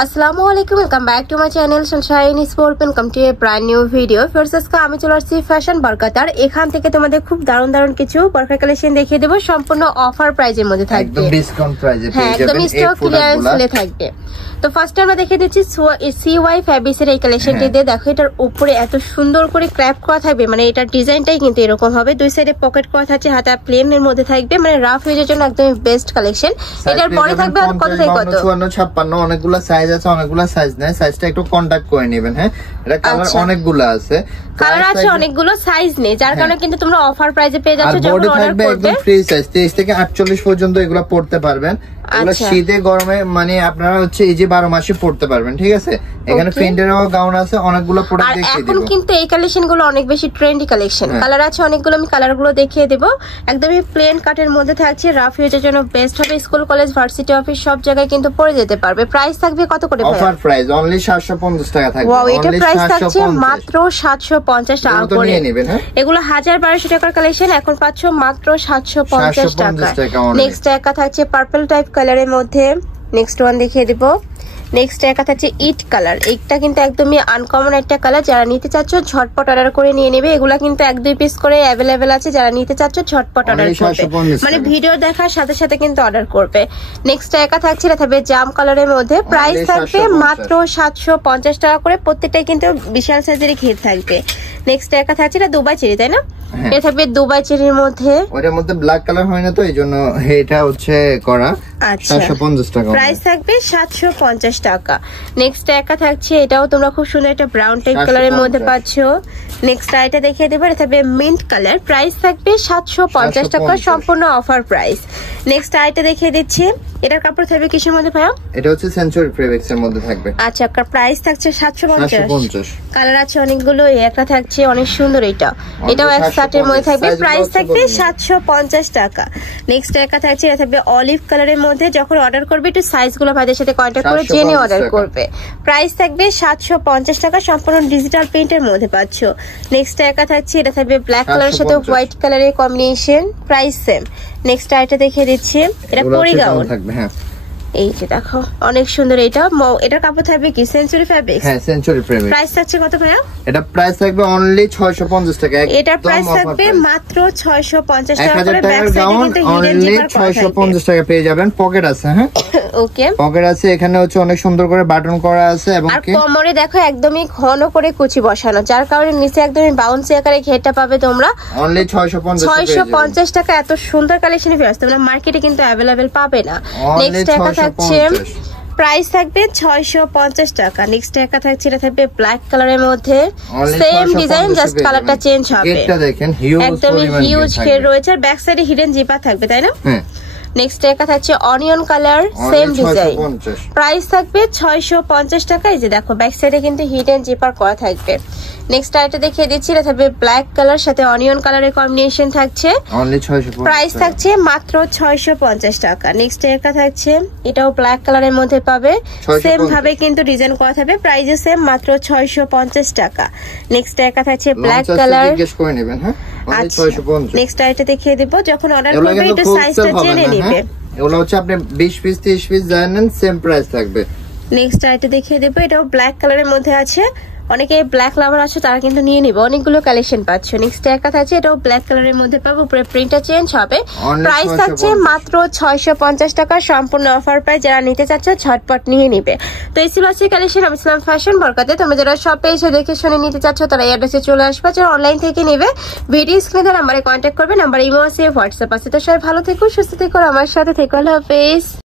আসসালামু আলাইকুম, welcome back to my channel Sunshine sport. Welcome to A brand new video. First আজকে আমি চলে আসছি ফ্যাশন বরকাতার। এখান থেকে তোমাদের খুব দারুণ দারুণ কিছু বরকা কালেকশন দেখিয়ে দেবো, সম্পূর্ণ অফার প্রাইজের মধ্যে থাকবে, একদম ডিসকাউন্ট প্রাইজে পেয়ে যাবেন। একদম স্টক ক্লিয়ারেন্স সেলে থাকবে। তো ফার্স্ট আমরা দেখিয়ে দিচ্ছি সিওয়াই ফ্যাব্রিক্সের এই কালেকশনটি দিয়ে। দেখো এটার উপরে এত সুন্দর করে ক্র্যাপ করা থাকবে, মানে এটার ডিজাইনটাই কিন্তু এরকম হবে। দুই সাইডে পকেট করা থাকছে, হাতা প্লেনের মধ্যে থাকবে, মানে রাফ ইউজের জন্য একদম বেস্ট কালেকশন। এটার পরে থাকবে কত থেকে কত? 54 56 অনেকগুলো সাইজ আছে, অনেকগুলো সাইজ নাই, সাইজটা একটু কন্টাক্ট করে নেবেন। হ্যাঁ, এটা কালার অনেকগুলো আছে, কালার আছে অনেকগুলো, সাইজ নেই, যার কারণে কিন্তু তোমরা অফার প্রাইসে পেয়ে যাচ্ছ। যখন অর্ডার করবে একদম ফ্রি সাইজ 23 থেকে 48 পর্যন্ত এগুলো পড়তে পারবেন। এগুলো শীতে গরমে মানে আপনারা হচ্ছে এই যে 12 মাসে পড়তে পারবেন, ঠিক আছে। এখানে প্রিন্টেরও গাউন আছে, অনেকগুলো প্রোডাক্ট দেখিয়ে দেব। এখন কিন্তু এই কালেকশনগুলো অনেক বেশি ট্রেন্ডি কালেকশন, কালার আছে অনেকগুলো, আমি কালারগুলো দেখিয়ে দেব। একদমই প্লেন কাটের মধ্যে থাকছে, রাফ ইউজের জন্য বেস্ট হবে। স্কুল কলেজ ভার্সিটি অফিস সব জায়গায় কিন্তু পরে যেতে পারবে। প্রাইস থাকবে কত করে? অফার প্রাইস অনলি 750 টাকা থাকবে। ওয়াও, এটা প্রাইস থাকছে মাত্র 750 টাকা করে। এগুলো 1000-1200 টাকার কালেকশন, এখন পাচ্ছ মাত্র 750 টাকা। নেক্সট একা থাকছে পার্পল টাইপ কালারের মধ্যে। নেক্সট ওয়ান দেখিয়ে দিব। নেক্সট একা থাকছে ইট কালার। এইটা কিন্তু একদমই আনকমন একটা কালার, যারা নিতে চাচ্ছ ঝটপট অর্ডার করে নিয়ে নেবে। এগুলা কিন্তু 1-2 পিস করে অ্যাভেলেবেল আছে, যারা নিতে চাচ্ছ ঝটপট অর্ডার করবে, মানে ভিডিও দেখার সাথে সাথে কিন্তু অর্ডার করবে। নেক্সট একা থাকছে, এটা থাকবে জাম কালারের মধ্যে। প্রাইস থাকবে মাত্র 750 টাকা করে। প্রত্যেকটাই কিন্তু বিশাল সাইজের ঘের থাকবে। নেক্সট একা থাকছে, এটা দুবাই চেরি, তাই না? এটা থাকবে দুবাই চেরির মধ্যে। ওটার মধ্যে ব্ল্যাক কালার হয় না, তো এইজন্য এটা হচ্ছে করা। আচ্ছা, 750 টাকা প্রাইস থাকবে 750 টাকা। নেক্সট একা থাকছে, এটাও তোমরা খুব সুন্দর একটা ব্রাউন টাইপ কালারের মধ্যে পাচ্ছ। নেক্সট আইটা দেখিয়ে দেবো, এটা থাকবে মিন্ট কালার। প্রাইস থাকবে 750 টাকা, সম্পূর্ণ অফার প্রাইস। নেক্সট আইটা দেখিয়ে দিচ্ছি, এটার কাপড় থাকবে কিসের মধ্যে ভাইয়া? এটা হচ্ছে সেঞ্চুরি ফেব্রিক্স এর মধ্যে থাকবে। আচ্ছা, প্রাইস থাকছে 750। কালার আছে অনেকগুলো, একটা থাকছে অনেক সুন্দর, এটাও এক শার্টের মধ্যে থাকবে। প্রাইস থাকবে 750 টাকা। নেক্সট একা থাকছে, এটা থাকবে অলিভ কালারের মধ্যে। যখন অর্ডার করবে একটু সাইজগুলো ভাইদের সাথে কন্টাক্ট করে জেনে অর্ডার করবে। প্রাইস থাকবে 750 টাকা, সম্পূর্ণ ডিজিটাল প্রিন্টের মধ্যে পাচ্ছ। নেক্সট একা থাকছে, এটা থাকবে ব্ল্যাক কালারের সাথে হোয়াইট কালারের কম্বিনেশন। Price same. নেক্সট আইটা দেখিয়ে দিচ্ছি, এটা পরি গাউন থাকবে। হ্যাঁ, এই যে দেখো অনেক সুন্দর। এটা কাপড় থাকবে কি সেঞ্চুরি ফ্যাব্রিক্স? হ্যাঁ, সেঞ্চুরি ফ্যাব্রিক্স। প্রাইস থাকছে কত ভাইয়া? এটা প্রাইস থাকবে অনলি 650 টাকা। এটা প্রাইস থাকবে মাত্র 650 টাকা করে। ব্যাক সাইডে কিন্তু হিডেন অনলি 650 টাকা পেয়ে যাবেন। পকেট আছে, হ্যাঁ ওকে, পকেট আছে। এখানে হচ্ছে অনেক সুন্দর করে বাটন করা আছে, এবং আর কোমরে দেখো একদমই ঘন করে কুচি বসানো, যার কারণে নিচে একদমই বাউন্সি আকারে ঘেরটা পাবে তোমরা। অনলি 650 টাকা। এত সুন্দর কালেকশন ফেরত তোমরা মার্কেটে কিন্তু अवेलेबल পাবে না। নেক্সট একা থাকছে, প্রাইস থাকবে 650 টাকা। নেক্সট একা থাকছে, এটা থাকবে ব্ল্যাক কালারের মধ্যে, সেম ডিজাইন, জাস্ট কালারটা চেঞ্জ হবে। এটা দেখেন একদমই হিউজ ঘের রয়েছে, আর ব্যাক সাইডে হিডেন জিপার থাকবে, তাই না? হ্যাঁ। নেক্সট একা থাকছে onion colour, same design. Price থাকবে 650 টাকা। এই যে দেখো ব্যাক সাইডে কিন্তু হিডেন জিপার করা থাকবে। নেক্সট আইটা দেখিয়ে দিচ্ছি, এটা থাকবে ব্ল্যাক কালার সাথে অনিয়ন কালারের কম্বিনেশন থাকছে। প্রাইস থাকছে মাত্র 650 টাকা। নেক্সট একা থাকছে, এটাও ব্ল্যাক কালারের মধ্যে পাবে, সেম ভাবে কিন্তু ডিজাইন করা থাকবে। প্রাইসও সেম, মাত্র 650 টাকা। নেক্সট একা থাকছে ব্ল্যাক কালার। নেক্সট আইটা দেখিয়ে দিব, যখন অর্ডার করবে একটু সাইজটা জেনে নিবে। এগুলো হচ্ছে আপনি 20 পিস 30 পিস জানেন, সেম প্রাইস থাকবে। নেক্সট আইটা দেখিয়ে দেব, এটাও ব্ল্যাক কালারের মধ্যে আছে। অনেকে ব্ল্যাক লাভার আছে, তারা কিন্তু নিয়ে নিবে, অনেকগুলো কালেকশন পাচ্ছ। নেক্সট একা থাকছে, এটাও ব্ল্যাক কালারের মধ্যে পাবো, উপরে প্রিন্টটা চেঞ্জ হবে। প্রাইস থাকছে মাত্র 650 টাকা, সম্পূর্ণ অফার প্রাইস। যারা নিতে চাচ্ছ ঝটপট নিয়ে নিবে। তো এই ছিল আজকে কালেকশন। আমি ছিলাম ফ্যাশন বরকাতে। তোমরা যারা শপে এসে দেখে শুনে নিতে চাচ্ছ, তারা এই অ্যাড্রেসে চলে আসবে। যারা অনলাইন থেকে নেবে, ভিডিও স্ক্রিনে দেওয়া নাম্বারে কন্ট্যাক্ট করবে। নাম্বার ইমো আছে, হোয়াটসঅ্যাপ আছে। তো সবাই ভালো থেকো, সুস্থ থেকো, আমার সাথে থেকো। আল্লাহ হাফেজ।